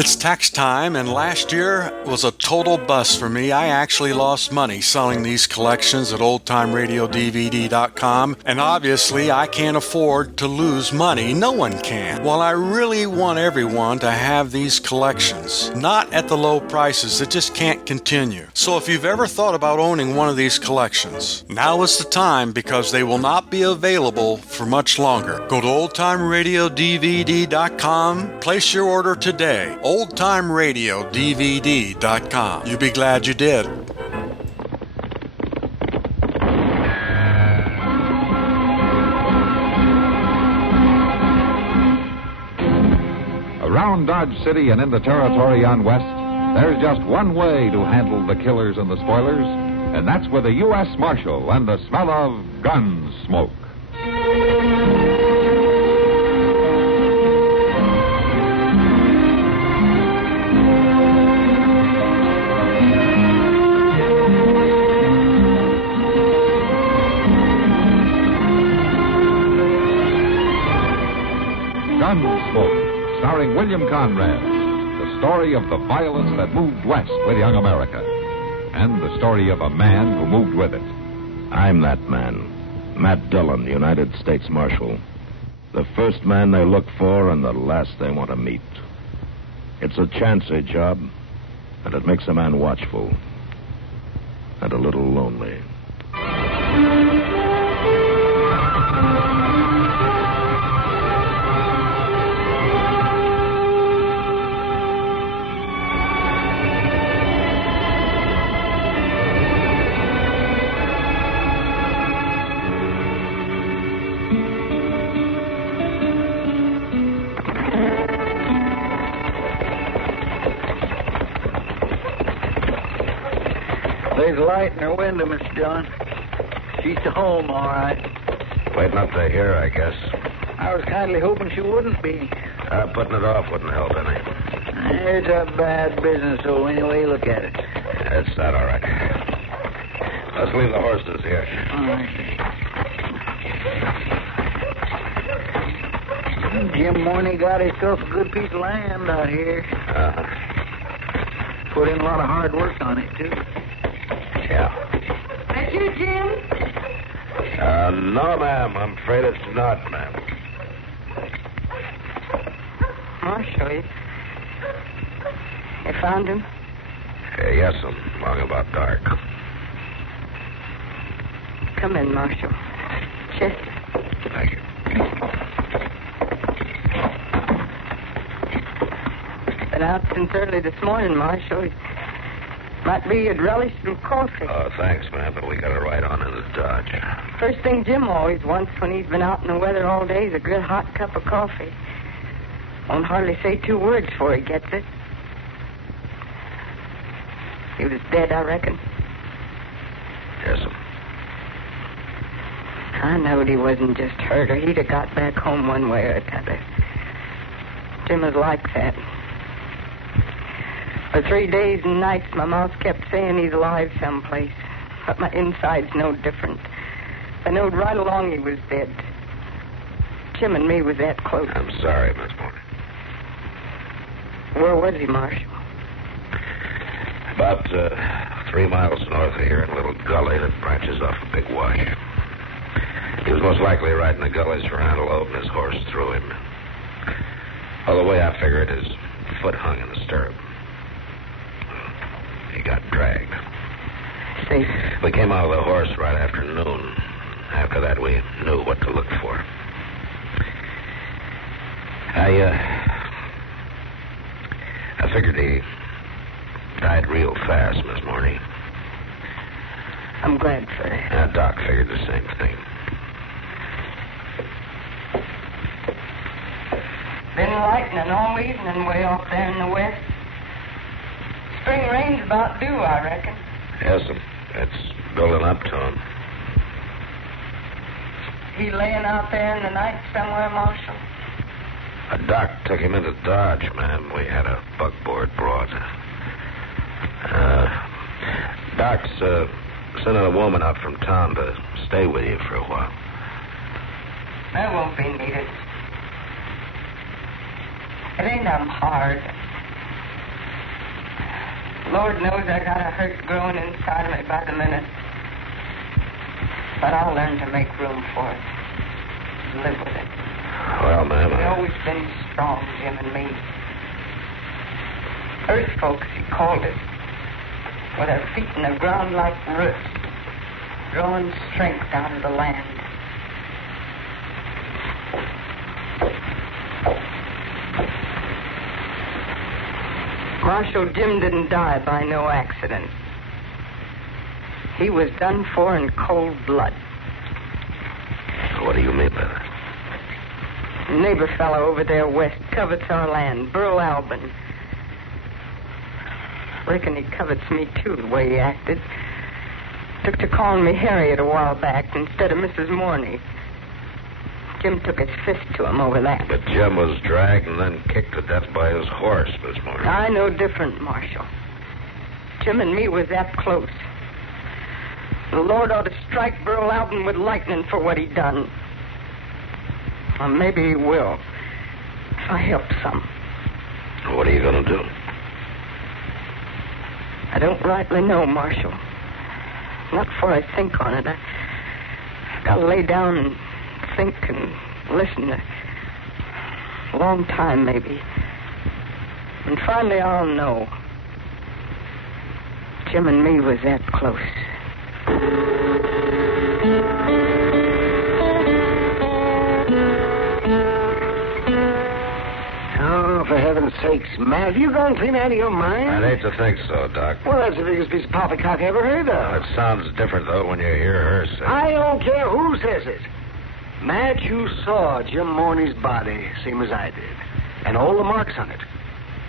It's tax time, and last year was a total bust for me. I actually lost money selling these collections at oldtimeradiodvd.com, and obviously I can't afford to lose money. No one can. Well, I really want everyone to have these collections, not at the low prices. It just can't continue. So if you've ever thought about owning one of these collections, now is the time, because they will not be available for much longer. Go to oldtimeradiodvd.com, place your order today. oldtimeradiodvd.com. You'll be glad you did. Around Dodge City and in the territory on West, there's just one way to handle the killers and the spoilers, and that's with a U.S. Marshal and the smell of Gunsmoke. Gunsmoke, starring William Conrad, the story of the violence that moved west with young America, and the story of a man who moved with it. I'm that man, Matt Dillon, United States Marshal. The first man they look for and the last they want to meet. It's a chancy job, and it makes a man watchful and a little lonely. There's a light in her window, Mr. John. She's to home, all right. Waiting up to here, I guess. I was kindly hoping she wouldn't be. Putting it off wouldn't help any. It's a bad business, so any way you look at it. That's that, all right. Let's leave the horses here. All right. Jim Morney got himself a good piece of land out here. Put in a lot of hard work on it, too. Yeah. That you, Jim? No, ma'am. I'm afraid it's not, ma'am. I'll show you. You found him? Yes, long about dark. Come in, Marshal. Chester. Thank you. Been out since early this morning, Marshal. Might be you'd relish some coffee. Oh, thanks, ma'am, but we got to ride on into Dodge. First thing Jim always wants when he's been out in the weather all day is a good hot cup of coffee. Won't hardly say 2 words before he gets it. He was dead, I reckon. Yes, I knowed he wasn't just hurt, or he'd have got back home one way or the other. Jim was like that. For 3 days and nights, my mouth kept saying he's alive someplace. But my inside's no different. I knowed right along he was dead. Jim and me was that close. I'm sorry, Miss Morney. Where was he, Marshal? About 3 miles north of here in a little gully that branches off a big wash. He was most likely riding the gullies for antelope, and his horse threw him. Well, the way I figured, his foot hung in the stirrup. He got dragged. See? We came out with the horse right after noon. After that, we knew what to look for. I figured he died real fast, Miss Morney. I'm glad for that. Doc figured the same thing. Been lightning all evening way off there in the west. Spring rain's about due, I reckon. Yes, it's building up to him. He laying out there in the night somewhere, Marshal? A doc took him into Dodge, ma'am. We had a buckboard brought. Doc's sending a woman up from town to stay with you for a while. That won't be needed. It ain't hard. Lord knows I got a hurt growing inside of me by the minute. But I'll learn to make room for it. Live with it. Well, ma'am, We've always been strong, Jim and me. Earth folks, he called it. With our feet in the ground like roots, drawing strength out of the land. Marshal Jim didn't die by no accident. He was done for in cold blood. What do you mean by that? A neighbor fellow over there west covets our land, Burl Albin. Reckon he covets me, too, the way he acted. Took to calling me Harriet a while back instead of Mrs. Morney. Jim took his fist to him over that. But Jim was dragged and then kicked to death by his horse, Miss Morgan. I know different, Marshal. Jim and me was that close. The Lord ought to strike Burl Albin with lightning for what he done. Or maybe he will, if I help some. What are you going to do? I don't rightly know, Marshal. Not before I think on it. I gotta lay down and think and listen a long time, maybe. And finally I'll know. Jim and me was that close. Oh, for heaven's sakes, Matt, have you gone clean out of your mind? I'd hate to think so, Doc. Well, that's the biggest piece of poppycock I ever heard of. It sounds different, though, when you hear her say it. I don't care who says it. Matt, you saw Jim Morney's body, same as I did. And all the marks on it.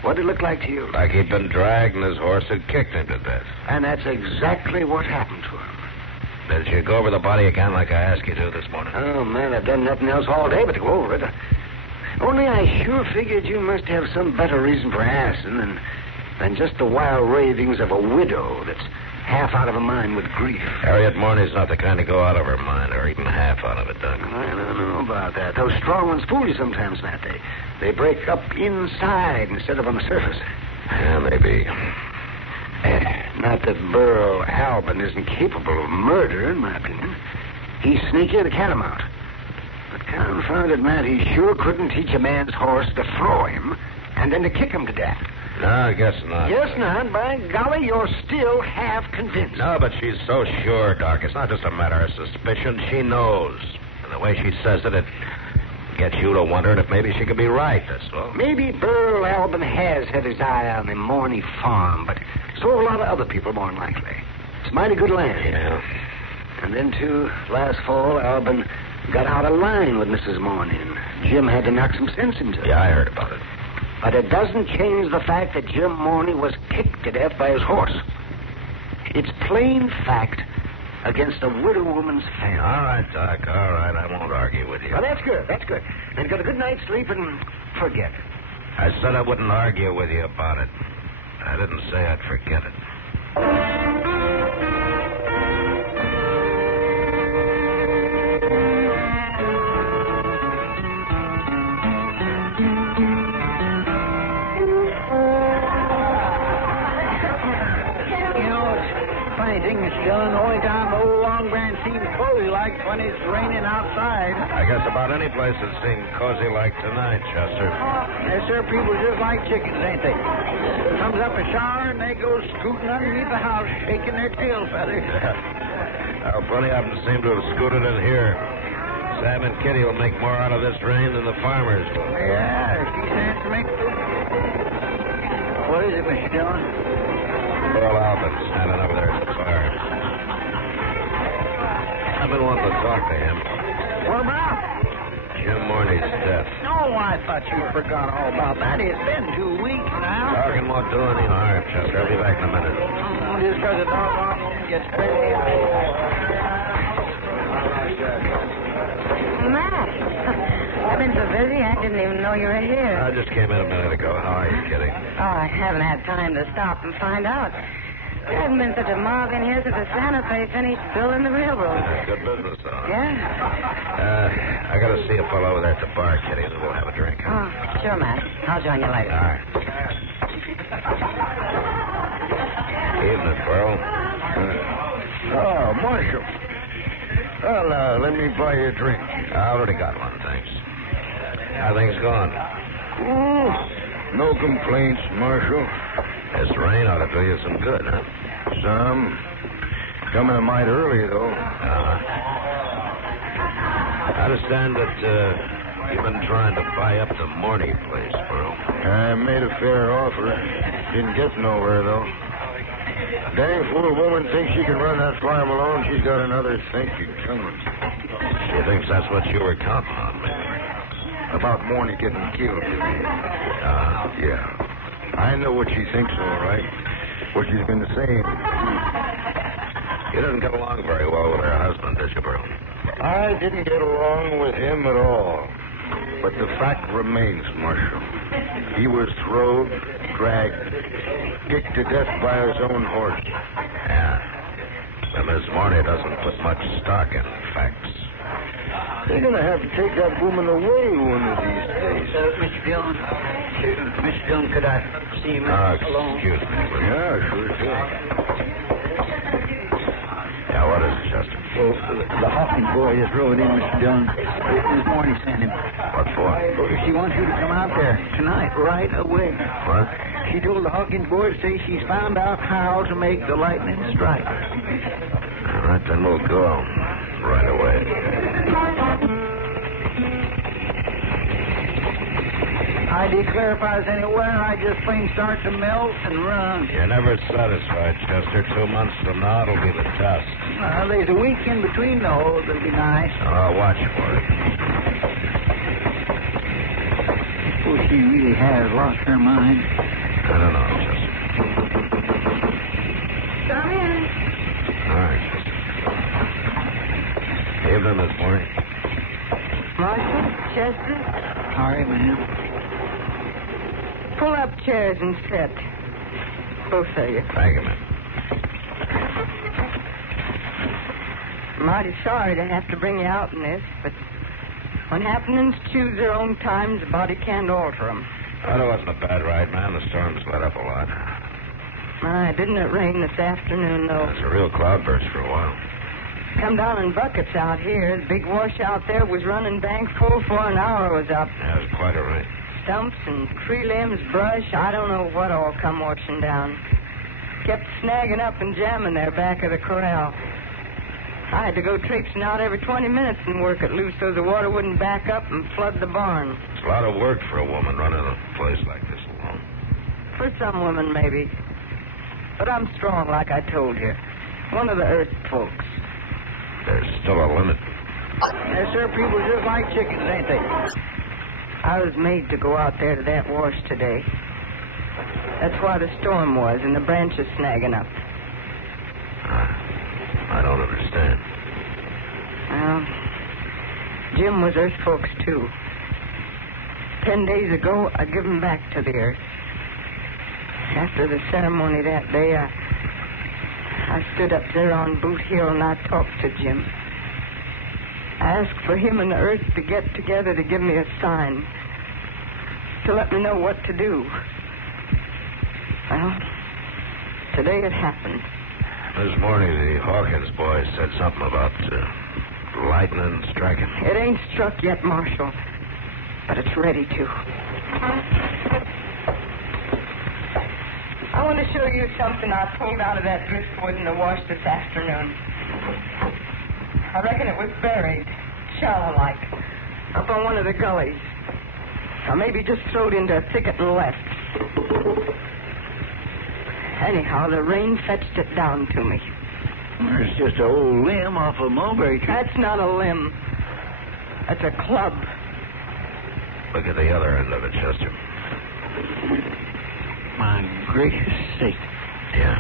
What did it look like to you? Like he'd been dragged and his horse had kicked him to death. And that's exactly what happened to him. Did you go over the body again like I asked you to this morning? Oh, man, I've done nothing else all day but to go over it. Only I sure figured you must have some better reason for asking than just the wild ravings of a widow that's half out of her mind with grief. Harriet Morney's not the kind to go out of her mind, or even half out of it, Doc. I don't know about that. Those strong ones fool you sometimes, Matt. They break up inside instead of on the surface. Yeah, maybe. Not that Burl Albin isn't capable of murder, in my opinion. He's sneaky as a catamount. But confounded, Matt, he sure couldn't teach a man's horse to throw him and then to kick him to death. No, I guess not. Guess not? By golly, you're still half convinced. No, but she's so sure, Doc. It's not just a matter of suspicion. She knows. And the way she says it, it gets you to wondering if maybe she could be right, that's all. Maybe Burl Albin has had his eye on the Morney farm, but so have a lot of other people, more than likely. It's mighty good land. Yeah. And then, too, last fall, Albin got out of line with Mrs. Morney, and Jim had to knock some sense into it. Yeah, I heard about it. But it doesn't change the fact that Jim Morney was kicked to death by his horse. It's plain fact against a widow woman's family. All right, Doc, all right. I won't argue with you. Well, that's good, that's good. And get a good night's sleep and forget it. I said I wouldn't argue with you about it. I didn't say I'd forget it. Dillon, the only time the old Long Branch seems cozy like when it's raining outside. I guess about any place that seemed cozy like tonight, Chester. Yes, sir, people just like chickens, ain't they? Comes up a shower and they go scooting underneath the house, shaking their tail feathers. Well, plenty of them seem to have scooted in here. Sam and Kitty will make more out of this rain than the farmers will. Yeah, she says to make... What is it, Mr. Dillon? Burl Albin standing over there at the bar. I've been wanting to talk to him. What about? Jim Morney's death. Oh, I thought you forgot all about that. It's been 2 weeks now. Talking won't do any harm, Chester. I'll be back in a minute. Just because the doggone gets crazy. Matt, I've been so busy I didn't even know you were here. I just came in a minute ago. How are you, Kitty? Oh, I haven't had time to stop and find out. There hasn't been such a mob in here since the Santa Fe finished building the railroad. Good business, though. Yeah? I got to see a fellow over there at the bar, Kitty, and we'll have a drink. Oh, sure, Matt. I'll join you later. All right. Evening, Burl. Oh, Marshal. Well, let me buy you a drink. I already got one, thanks. How things going? No complaints, Marshal. This rain ought to do you some good, huh? Some. Coming a mite early, though. I understand that you've been trying to buy up the Morney place, Burl. I made a fair offer. Didn't get nowhere, though. Dang fool woman thinks she can run that farm alone. She's got another thinking coming. She thinks that's what you were counting on, maybe. About Morney getting killed. Yeah. I know what she thinks, all right. What she's been saying. You didn't get along very well with her husband, did you, Burl? I didn't get along with him at all. But the fact remains, Marshal. He was throwed, dragged, kicked to death by his own horse. Yeah. And Miss Morney doesn't put much stock in facts. They're going to have to take that woman away one of these days. Mr. Dillon? Mr. Dillon, could I see you alone? Excuse me, will you? Yeah, sure thing. Yeah, what is it, Chester? Well, the Hawkins boy just rode in, Mr. Dillon. This morning sent him. What for? She wants you to come out there tonight, right away. What? She told the Hawkins boy to say she's found out how to make the lightning strike. All right, then we'll go right away. I declare if I was anywhere, I'd just plain start to melt and run. You're never satisfied, Chester. 2 months from now, it'll be the test. There's a week in between, though. That'll be nice. I'll watch for it. Oh, she really has lost her mind. I don't know, Chester. Come in. All right, Chester. Evening, Miss Morney. Marshal, Chester, Sorry, ma'am. pull up chairs and sit. Both of you. Thank you, ma'am. Mighty sorry to have to bring you out in this, but when happenings choose their own times, the body can't alter them. Oh, it wasn't a bad ride, man. The storm's let up a lot. Didn't it rain this afternoon, though? It's a real cloudburst for a while. Come down in buckets out here. The big wash out there was running bank full before an hour was up. Yeah, it was quite a rain. Stumps and tree limbs, brush, I don't know what all come washing down. Kept snagging up and jamming there back of the corral. I had to go traipsing out every 20 minutes and work it loose so the water wouldn't back up and flood the barn. It's a lot of work for a woman running a place like this alone. For some women, maybe. But I'm strong, like I told you. One of the earth folks. There's still a limit. Yes, sir. People just like chickens, ain't they? I was made to go out there to that wash today. That's why the storm was and the branches snagging up. I don't understand. Well, Jim was earth folks, too. 10 days ago, I give him back to the earth. After the ceremony that day, I stood up there on Boot Hill and I talked to Jim. I asked for him and the earth to get together to give me a sign, to let me know what to do. Well, today it happened. This morning, the Hawkins boy said something about lightning striking. It ain't struck yet, Marshal, but it's ready to. I want to show you something I pulled out of that driftwood in the wash this afternoon. I reckon it was buried, shallow-like, up on one of the gullies. Or maybe just throwed into a thicket and left. Anyhow, the rain fetched it down to me. It's just an old limb off a mulberry tree. That's not a limb. That's a club. Look at the other end of it, Chester. My gracious sake. Yeah.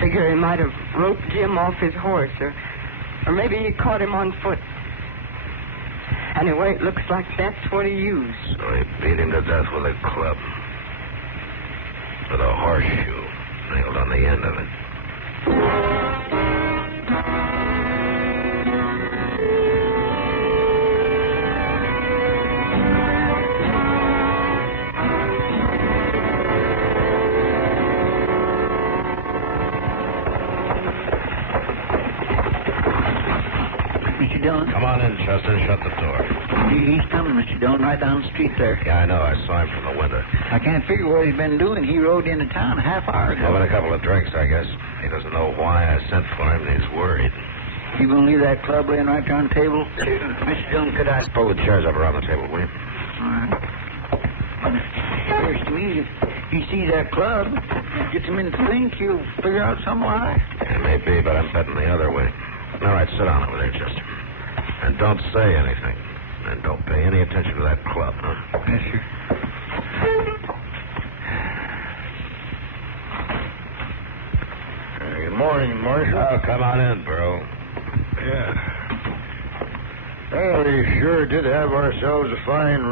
Figure he might have roped Jim off his horse, or maybe he caught him on foot. Anyway, it looks like that's what he used. So he beat him to death with a club. With a horseshoe nailed on the end of it. Dillon. Come on in, Chester. Shut the door. He's coming, Mr. Dillon, right down the street there. Yeah, I know. I saw him from the window. I can't figure what he's been doing. He rode into town a half hour ago. Having a couple of drinks, I guess. He doesn't know why I sent for him, and he's worried. You gonna leave that club laying right there on the table? Mr. Dillon, could I... Pull the chairs up around the table, will you? All right. Appears to me, if he sees that club, gets him in to think, he'll figure out some lie. It may be, but I'm betting the other way. All right, sit down over there, Chester. And don't say anything. And don't pay any attention to that club, huh? Yes, sir. Good morning, Marshal. Oh, come on in, bro. Yeah. Well, we sure did have ourselves a fine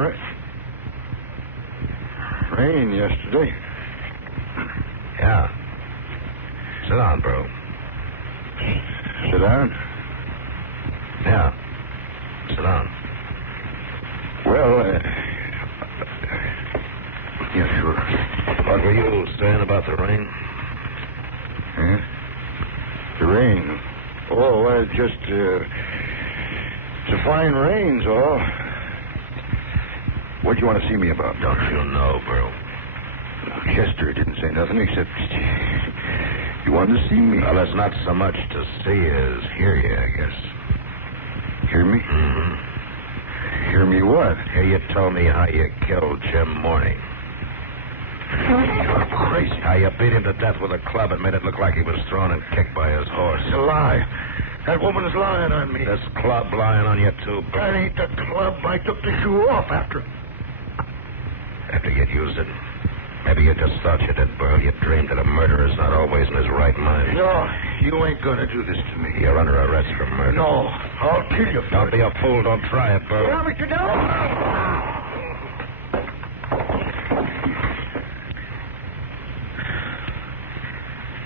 rain yesterday. Yeah. Sit down, bro. Sit down. Yeah. Sit down. Well, yeah, sure. What were you saying about the rain? Huh? The rain. Oh, well, just, it's a fine rain, all. What do you want to see me about? Don't you know, bro? Chester didn't say nothing except he wanted to see me. Well, that's not so much to see as hear you, I guess. Hear me? Mm-hmm. Hear me what? Hear you tell me how you killed Jim Morning. You're crazy. How you beat him to death with a club and made it look like he was thrown and kicked by his horse. It's a lie. That woman's lying on me. This club lying on you, too, bro. That ain't the club. I took the shoe off after you'd used it. Maybe you just thought you did, Burl. You dreamed that a murderer's not always in his right mind. No, you ain't gonna do this to me. You're under arrest for murder. No, I'll kill you. Don't be a fool. Don't try it, Burl. Yeah, Mr. Dillon.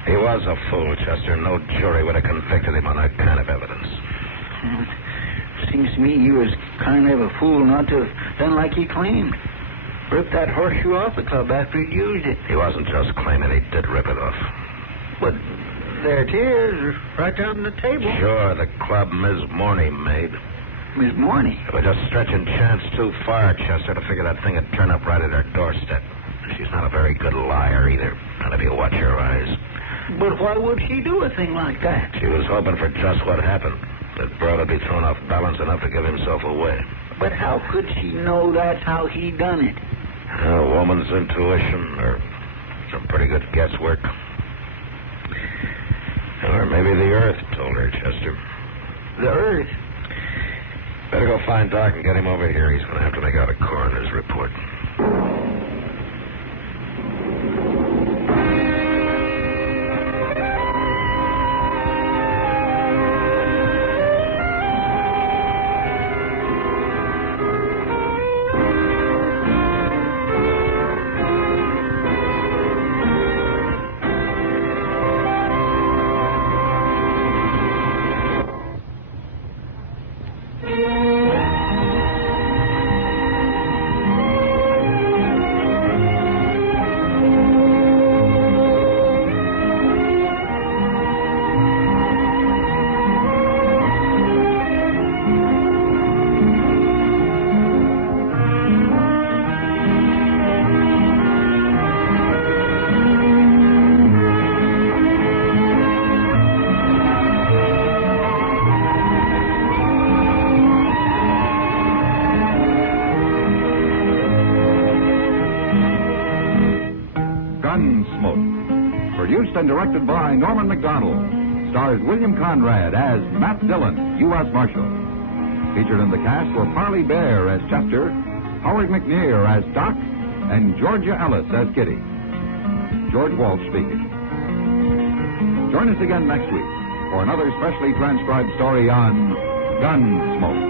He was a fool, Chester. No jury would have convicted him on that kind of evidence. Seems to me he was kind of a fool not to have done like he claimed. Ripped that horseshoe off the club after he'd used it. He wasn't just claiming he did rip it off. But there it is, right down on the table. Sure, the club Ms. Morney made. Miss Morney. It was just stretching chance too far, Chester, to figure that thing would turn up right at her doorstep. She's not a very good liar either, not if you watch her eyes. But why would she do a thing like that? She was hoping for just what happened. That Burl would be thrown off balance enough to give himself away. But how could she know that's how he done it? A woman's intuition, or some pretty good guesswork. Or maybe the Earth told her, Chester. The Earth? Better go find Doc and get him over here. He's going to have to make out a coroner's report. Gunsmoke, produced and directed by Norman McDonald, stars William Conrad as Matt Dillon, U.S. Marshal. Featured in the cast were Parley Bear as Chester, Howard McNear as Doc, and Georgia Ellis as Kitty. George Walsh speaking. Join us again next week for another specially transcribed story on Gunsmoke.